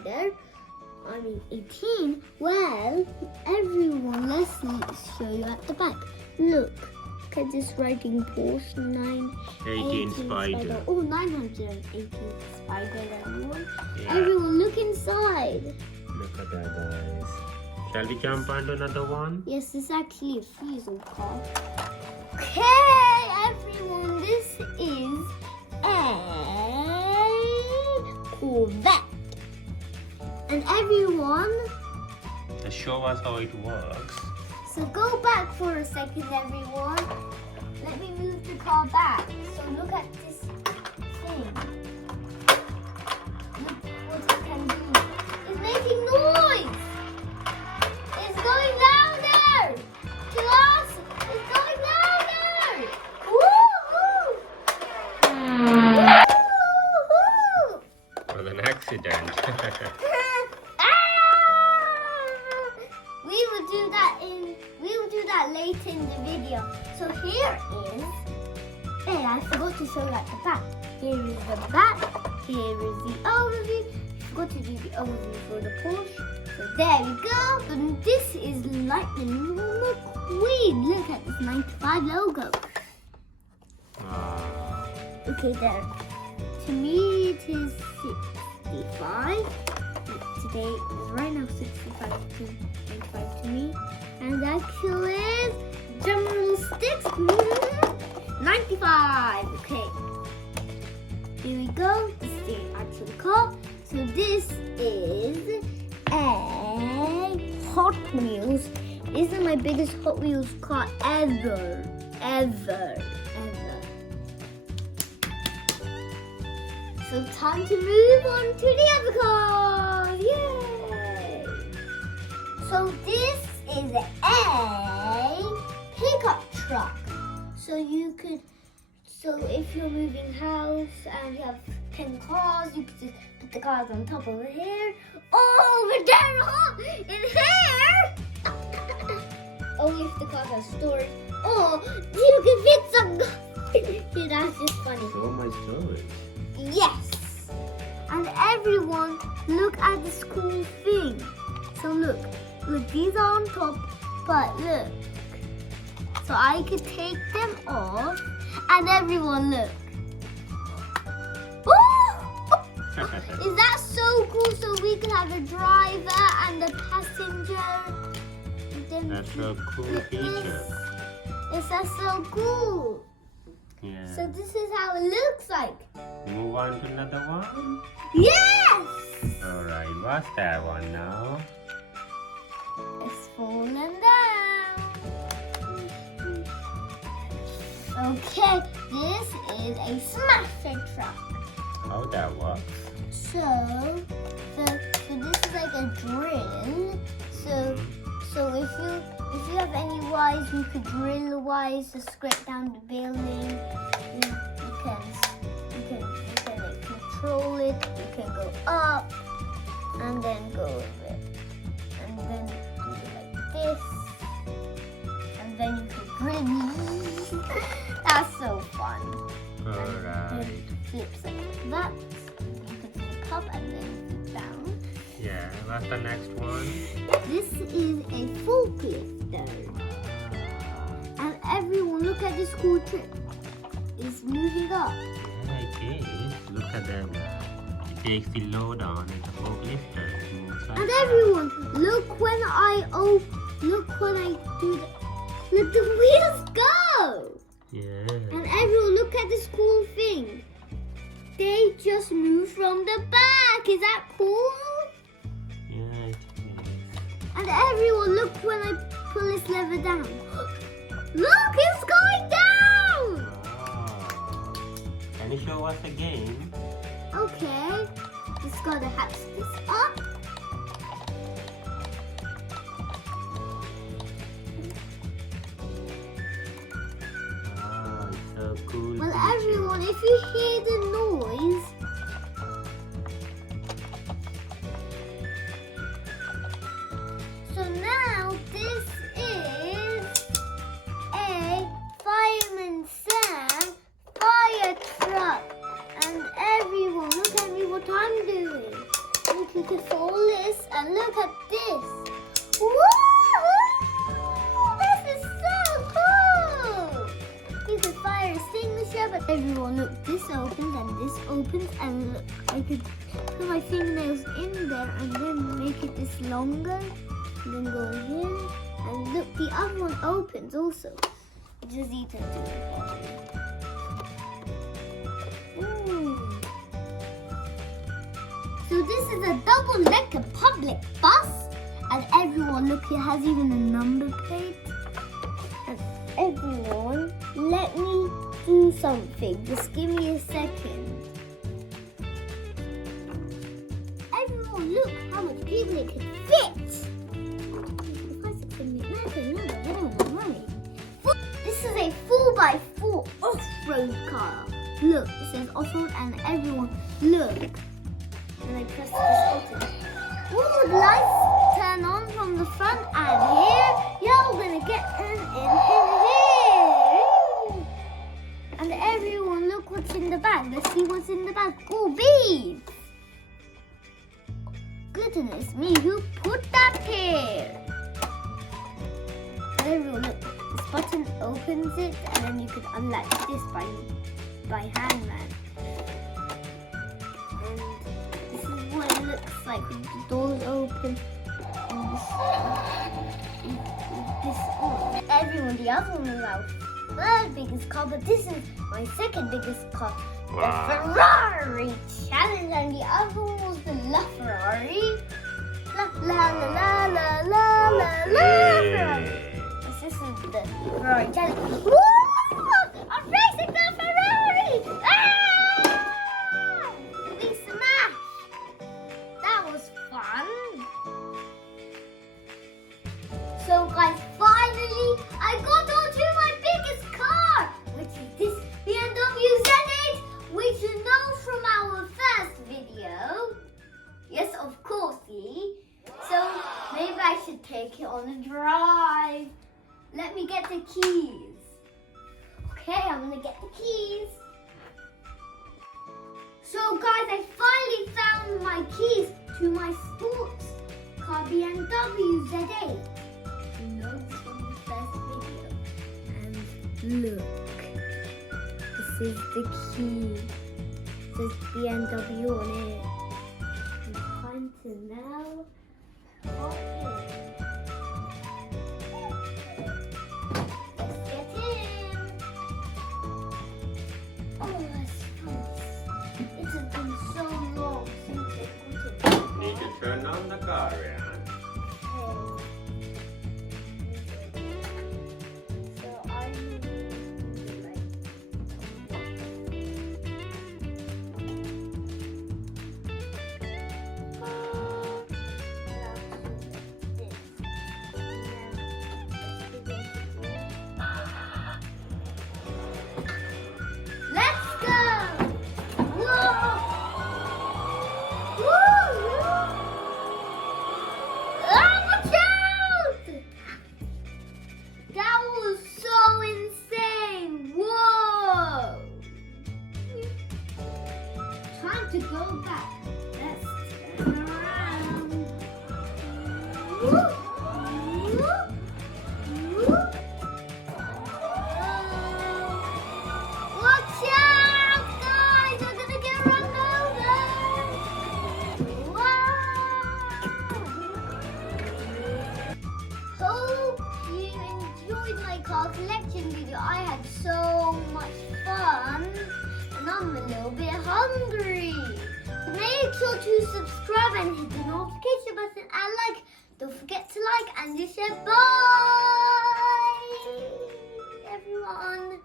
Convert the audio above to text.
spider. 18. Well, everyone, let's show you at the back. Look at this writing Porsche 18 spider. Oh, 918 spider, everyone. Yeah. Everyone, look inside. Look at that, guys. Shall we jump onto another one? Yes, this is actually a Friesel car. Okay, everyone, this is a Corvette. And everyone, Just show us how it works. so go back for a second, everyone. Let me move the car back. So look at this thing. Look what it can do. It's making noise. It's going louder. Class, it's going louder. Woo-hoo! Woo-hoo! Was an accident. We will do that later in the video. So here is, hey, I forgot to show you at the back. Here is the back. Here is the overview. Forgot to do the overview for the Porsche. So there we go. And this is Lightning McQueen. Look at this 95 logo. Wow. Okay, there. To me, it is 65. Today is right now 65 to 95 to me. And actually, drum sticks, 95. Okay. Here we go. This is the actual car. So this is a Hot Wheels. This is my biggest Hot Wheels car ever. So time to move on to the other car. Yay! So this is a pickup truck. So if you're moving house and you have 10 cars, you could just put the cars on top over here. Over there, in here. Only if the cars are stored. Or you can fit some. Yeah, that's just funny. So much storage. Yes. And everyone, look at this cool thing. So look, these are on top, but look. So I could take them off, and everyone look. Is that so cool? So we could have a driver and a passenger. And then That's a cool feature. Yes, that's so cool. Yeah. So this is how it looks like. Move on to another one. Yes! Alright, what's that one now? It's falling down. Okay, this is a smasher truck. How that works? So this is like a drill. So if you have any wires, you could drill the wires to scrape down the building. You can like, control it. You can go up and then go with it, and then do it like this, and then you can drill. That's so fun. Alright. It flips like that. You put the cup and then flip down. Yeah, what's the next one? This is a forklifter. And everyone, look at this cool trick. It's moving up. Yeah, it is. Look at them. It takes the load on it. The forklifter moves like And that. everyone, look when I do that. Let the wheels go. Yeah. And everyone, look at this cool thing. They just move from the back. Is that cool? Yeah, it is. And everyone, look when I pull this lever down. Look, it's going down. Wow. Can you show us again? Okay, just gotta hatch this up. Wow, it's so cool. Well, feature. everyone, if you hear the noise, so now this is a Fireman Sam fire truck. And everyone, look at me what I'm doing. Look, we could fold this and look at this. Woohoo! This is so cool! You could fire a extinguisher, but everyone look, this opens and this opens, and look, I could put my fingernails in there and then make it this longer, and then go here, and look, the other one opens also. Just eat it. So this is a double-decker public bus, and everyone, look, it has even a number plate. And everyone, let me do something. Just give me a second. Everyone, look how much people it can fit. This is a 4x4 off-road car. Look, it says off-road, and everyone, look. And I press this button. Ooh, the lights turn on from the front, and here, you're gonna get in here. And everyone, look what's in the bag. Let's see what's in the bag. Oh, beads. Goodness me, who put that here? And everyone, look, this button opens it, and then you can unlatch this by hand, man. What it looks like with the doors open and this on. Everyone, the other one is our third biggest car, but this is my second biggest car, the Ferrari Challenge, and the other one was the LaFerrari. La la la la la la la Ferrari. This is the Ferrari Challenge. Woo! I'm racing the Ferrari! Ah! We smashed! That was fun. So guys, finally I got onto my biggest car, which is this BMW Z8, which you know from our first video. Yes, of course, see? So maybe I should take it on a drive. Let me get the keys. Okay, I'm gonna get the keys. So guys, I finally found my keys to my sports car BMW Z8. You know this from the first video. And look, this is the key. It says BMW on it. I'm time to now hop in. Let's get in. Oh, that's nice. It has been so long since I got it. Need to turn on the car, Ryan. So I need to like let's go! Whoa! Woo! Ah, watch out! That was so insane! Whoa! Time to go back. Let's turn around. Woo! Woo! Woo! Watch out, guys! We're gonna get run over! Wow! Hope you enjoyed my car collection video. I had so much fun, and I'm a little bit hungry. Make sure to subscribe and hit the notification button and like. Don't forget to like and share. Bye, everyone.